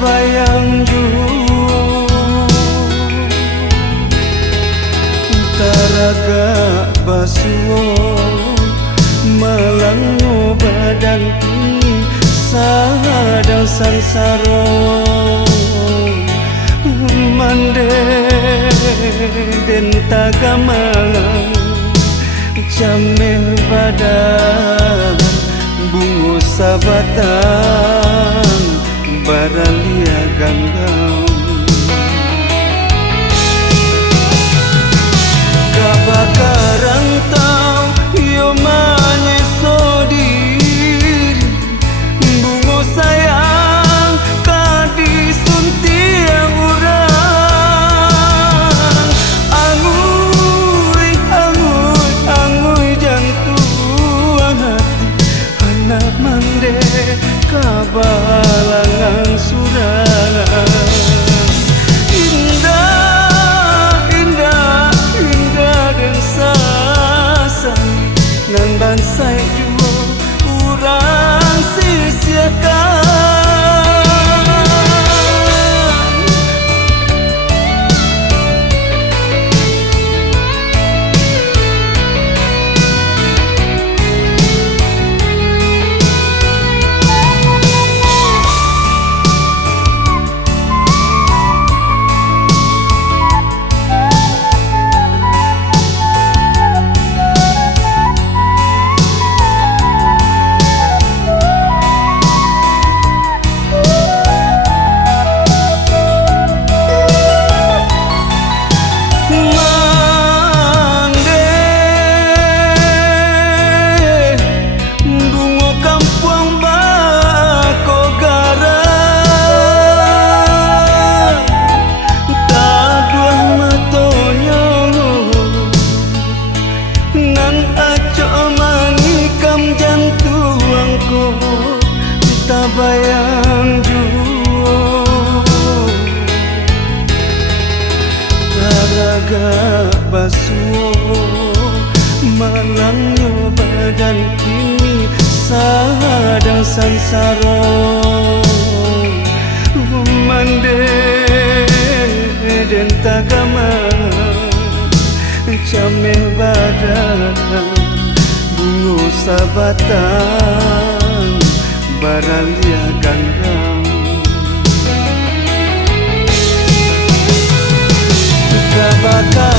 bayang jua taraga basuo melangno badan kini sadang sansaro mande den tagamang jameh badan bungo sabatan baralia ganggam kabakaran tau yo manyeso diri bungo sayang kadisunti yang urang angui jantung hati anak mande kabalangan surang nan bansai jua urang sia-siakan bayang jua taraga basuo malangnya badan kini sadang sansaro mande den tagamang jameh badan bungo sabatan baralia ganggam kabakar